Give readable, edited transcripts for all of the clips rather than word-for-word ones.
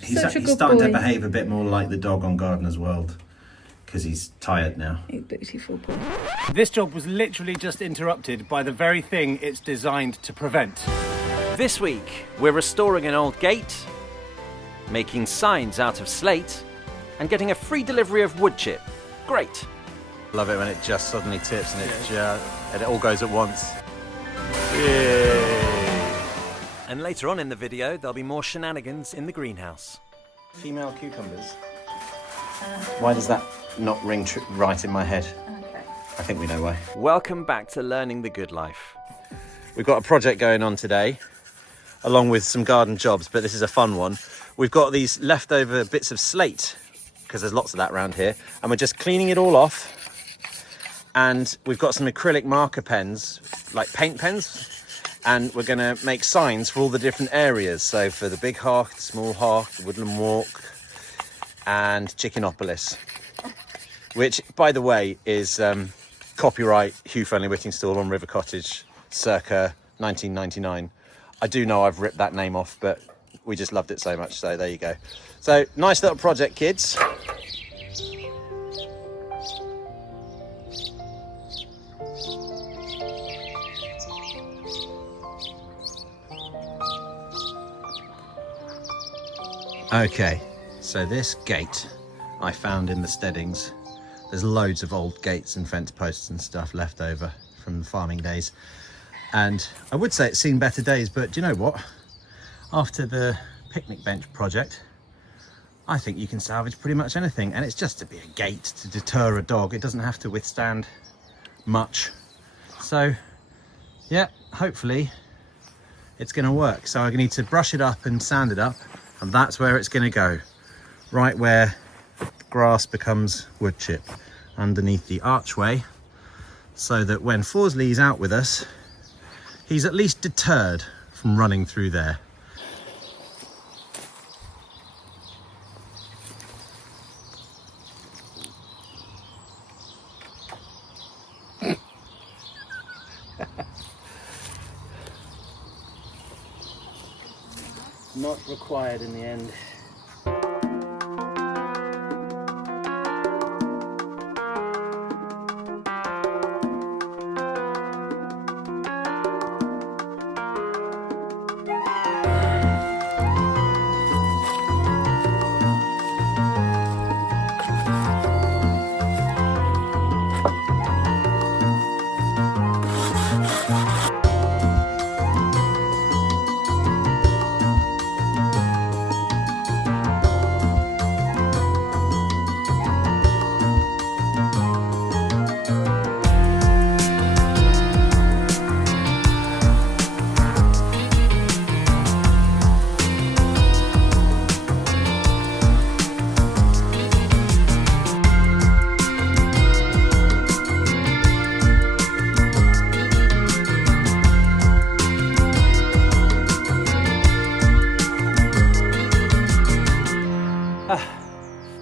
He's starting to behave a bit more like the dog on Gardener's World because he's tired now. You beautiful boy. This job was literally just interrupted by the very thing it's designed to prevent. This week, we're restoring an old gate, making signs out of slate, and getting a free delivery of woodchip. Great. Love it when it just suddenly tips and it all goes at once. Yay! And later on in the video, there'll be more shenanigans in the greenhouse. Female cucumbers. Why does that not ring right in my head? Okay. I think we know why. Welcome back to Learning the Good Life. We've got a project going on today, along with some garden jobs, but this is a fun one. We've got these leftover bits of slate, because there's lots of that around here, and we're just cleaning it all off. And we've got some acrylic marker pens, like paint pens, and we're going to make signs for all the different areas. So for the big hearth, the small hearth, the woodland walk, and Chickenopolis, which, by the way, is copyright Hugh Fernley-Whittingstall on River Cottage, circa 1999. I do know I've ripped that name off, but we just loved it so much, so there you go. So, nice little project, kids. Okay, so this gate I found in the steadings. There's loads of old gates and fence posts and stuff left over from the farming days. And I would say it's seen better days, but do you know what? After the picnic bench project, I think you can salvage pretty much anything. And it's just to be a gate to deter a dog. It doesn't have to withstand much. So, yeah, hopefully it's going to work. So I need to brush it up and sand it up. And that's where it's going to go. Right where grass becomes wood chip, underneath the archway, so that when Fawsley's out with us, he's at least deterred from running through there. Not required in the end.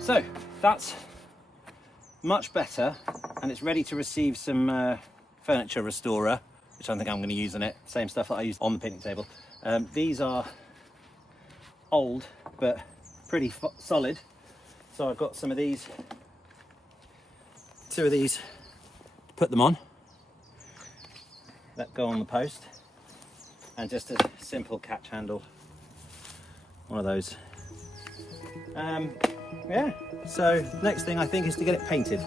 So that's much better, and it's ready to receive some furniture restorer, which I think I'm going to use on it. Same stuff that I used on the picnic table. These are old but pretty solid, so I've got some of these, two of these, put them on, that go on the post, and just a simple catch handle, one of those. Yeah, so next thing I think is to get it painted.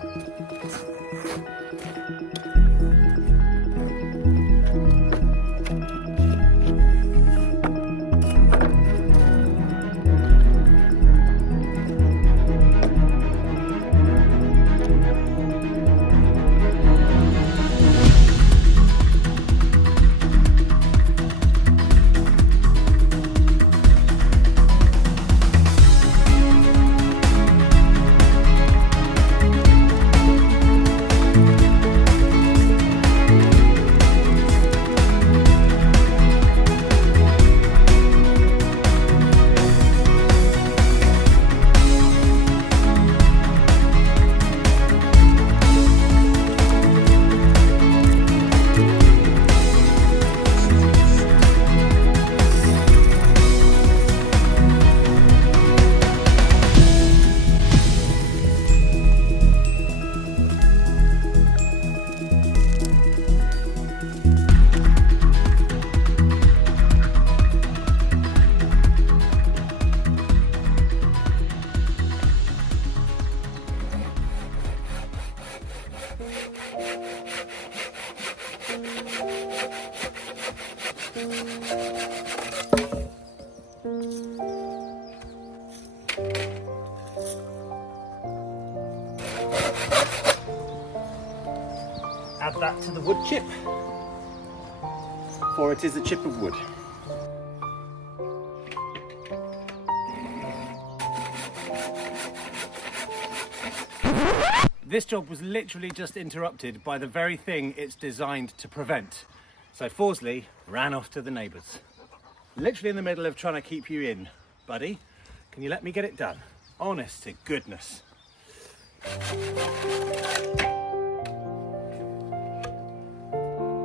that to the wood chip, for it is a chip of wood. This job was literally just interrupted by the very thing it's designed to prevent. So Fawsley ran off to the neighbours. Literally in the middle of trying to keep you in, buddy. Can you let me get it done? Honest to goodness.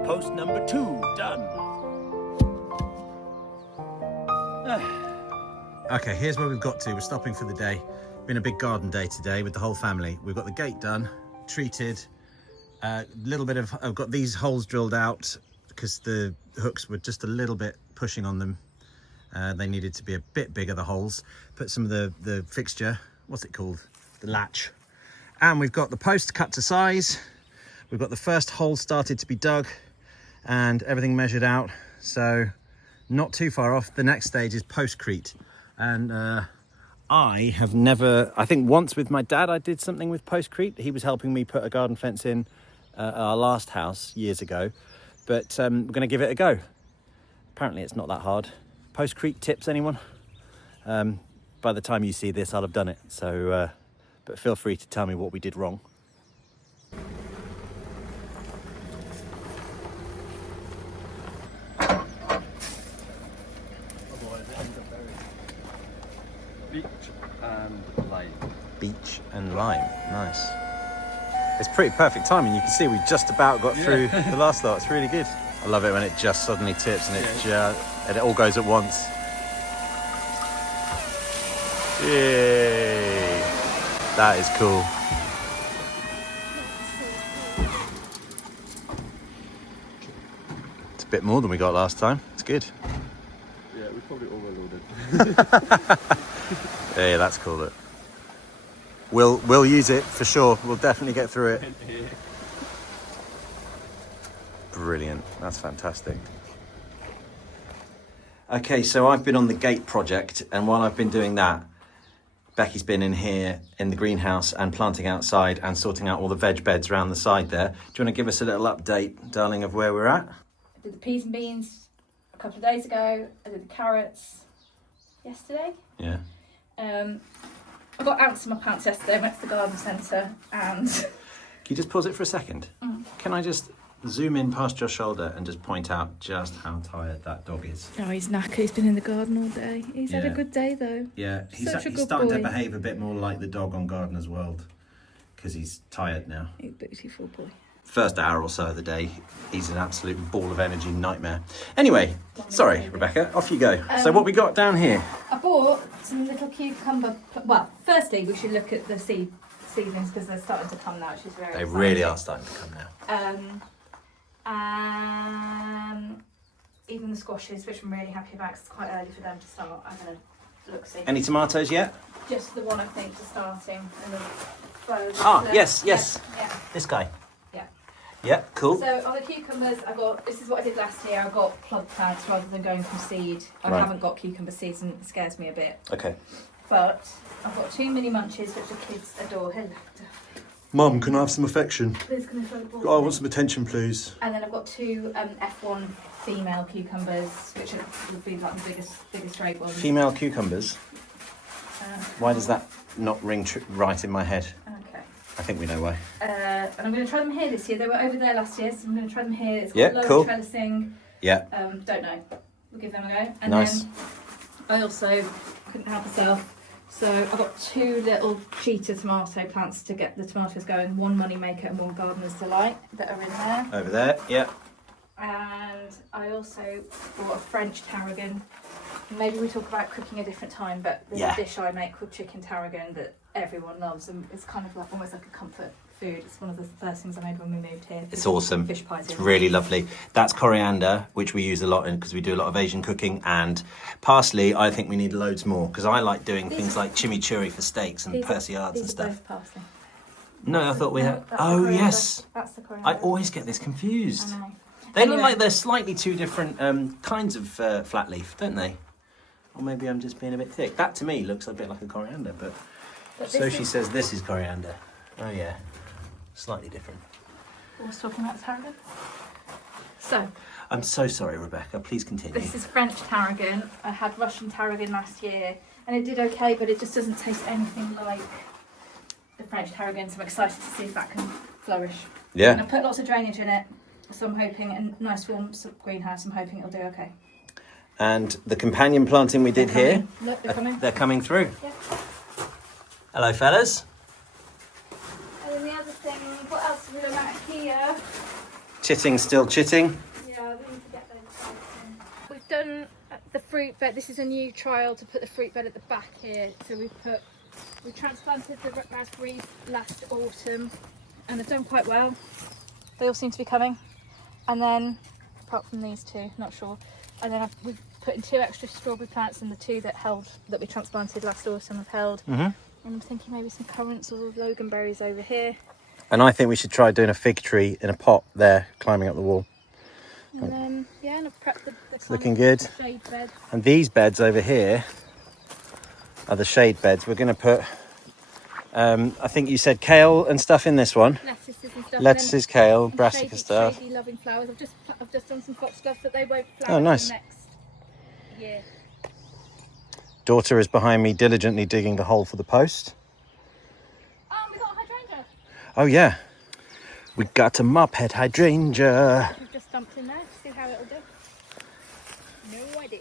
Post number 2 done. Okay, here's where we've got to. We're stopping for the day. Been a big garden day today with the whole family. We've got the gate done, treated, little bit of, I've got these holes drilled out because the hooks were just a little bit pushing on them. They needed to be a bit bigger, the holes. Put some of the fixture, what's it called? The latch. And we've got the post cut to size. We've got the first hole started to be dug and everything measured out. So not too far off. The next stage is postcrete. And I have never, I think once with my dad, I did something with postcrete. He was helping me put a garden fence in our last house years ago, but we're going to give it a go. Apparently it's not that hard. Postcrete tips, anyone? By the time you see this, I'll have done it. So, but feel free to tell me what we did wrong. Beach and lime. Beach and lime, nice. It's pretty perfect timing. You can see we just about got through the last lot. It's really good. I love it when it just suddenly tips and and it all goes at once. Yay! That is cool. It's a bit more than we got last time. It's good. Yeah, we probably overloaded. Yeah, that's cool. That we'll use it for sure. We'll definitely get through it. Brilliant. That's fantastic. Okay, so I've been on the gate project, and while I've been doing that, Becky's been in here in the greenhouse and planting outside and sorting out all the veg beds around the side there. Do you want to give us a little update, darling, of where we're at? I did the peas and beans a couple of days ago. I did the carrots yesterday. Yeah. I got ants in my pants yesterday. Went to the garden centre and. Can you just pause it for a second? Can I just zoom in past your shoulder and just point out just how tired that dog is? Oh, he's knackered. He's been in the garden all day. He's had a Yeah. good day though. Yeah, he's Such a good starting to boy. behave a bit more like the dog on Gardener's World because he's tired now. He's a beautiful boy. First hour or so of the day, he's an absolute ball of energy nightmare. Anyway, sorry, Rebecca, off you go. So what we got down here? I bought some little cucumber. Well, firstly, we should look at the seedlings because they're starting to come now, which is very They exciting. really are starting to come now. And even the squashes, which I'm really happy about 'cause it's quite early for them to start. I'm going to look see. Any tomatoes yet? Just the one I think for starting. And the bows. Yes. Yeah. This guy. Yeah. Yeah, cool. So on the cucumbers, this is what I did last year. I got plug plants rather than going from seed. I Right. haven't got cucumber seeds and it scares me a bit. Okay. But I've got 2 mini munches which the kids adore. Hello. Mum, can I have some affection? Please can I throw the ball? Oh, I want some attention, please. And then I've got 2 F1 female cucumbers, which would be like the biggest rate ones. Female cucumbers. Why does that not ring right in my head? Okay. I think we know why. And I'm going to try them here this year. They were over there last year, so I'm going to try them here. It's got Yeah, lower cool. trellising. Yeah. Don't know. We'll give them a go. And Nice. then I also couldn't help myself. So I've got 2 little cheetah tomato plants to get the tomatoes going. 1 money maker and 1 gardener's delight that are in there. Over there, yeah. And I also bought a French tarragon. Maybe we talk about cooking a different time, but there's Yeah. a dish I make called chicken tarragon that everyone loves, and it's kind of like almost like a comfort food. It's one of the first things I made when we moved here. It's awesome. Fish pies. It's really lovely. That's coriander, which we use a lot in because we do a lot of Asian cooking, and parsley. I think we need loads more because I like doing things like chimichurri for steaks and persillades and These are stuff. both parsley. No, I thought we had. That's the Oh coriander. yes. That's the coriander. I always get this confused. I know. They look Anyway. like they're slightly 2 different kinds of flat leaf, don't they? Or maybe I'm just being a bit thick. That to me looks a bit like a coriander, but But so this she is- says this is coriander. Oh yeah, slightly different. I was talking about tarragon. So, I'm so sorry, Rebecca. Please continue. this is French tarragon. I had Russian tarragon last year and it did okay, but it just doesn't taste anything like the French tarragon, so I'm excited to see if that can flourish. Yeah. And I put lots of drainage in it, so I'm hoping, and nice warm greenhouse, I'm hoping it'll do okay. And the companion planting we did here, Look, they're coming. they're coming through. Yeah. Hello, fellas. And then the other thing, what else have we done out here? Chitting, still chitting. Yeah, we need to get those guys in. We've done the fruit bed. This is a new trial to put the fruit bed at the back here. So we transplanted the raspberries last autumn and they've done quite well. They all seem to be coming. And then, apart from these two, not sure. And then we've put in 2 extra strawberry plants, and the 2 that we transplanted last autumn have held. And I'm thinking maybe some currants or loganberries over here. And I think we should try doing a fig tree in a pot there, climbing up the wall. And then, yeah, and I've prepped the It's looking good. shade bed. And these beds over here are the shade beds. We're going to put, I think you said kale and stuff in this one. Lettuces and stuff. Lettuces, kale, and brassica stuff. Shady loving flowers. I've just done some foxgloves, but they won't flower Oh, nice. until next year. Daughter is behind me diligently digging the hole for the post. We got a hydrangea. Oh yeah, we got a mophead hydrangea. We've just dumped in there to see how it'll do. No idea.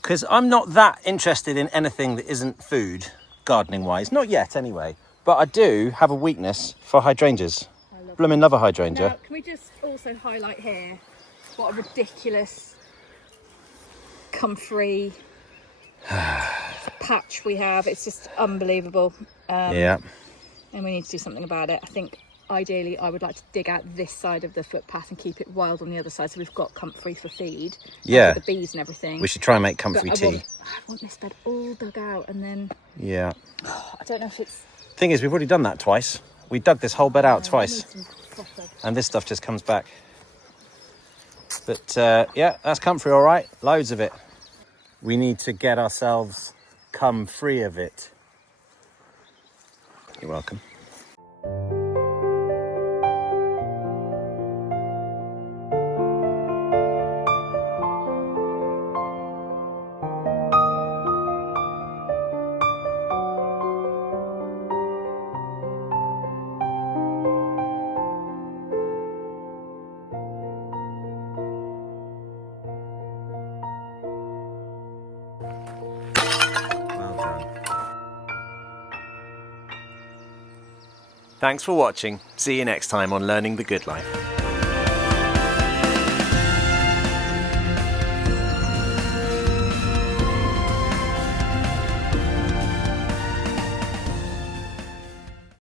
Because I'm not that interested in anything that isn't food, gardening wise. Not yet anyway. But I do have a weakness for hydrangeas. Blooming love a hydrangea. Now, can we just also highlight here what a ridiculous comfrey patch we have. It's just unbelievable. Yeah. And we need to do something about it. I think ideally I would like to dig out this side of the footpath and keep it wild on the other side, so we've got comfrey for feed. Yeah. For the bees and everything. We should try and make But comfrey I tea. want this bed all dug out, and then Yeah. I don't know if it's Thing is, we've already done that twice. We dug this whole bed out twice. I need some proper- And this stuff just comes back. But yeah, that's comfrey all right. Loads of it. We need to get ourselves come free of it. You're welcome. Well done. Thanks for watching. See you next time on Learning the Good Life.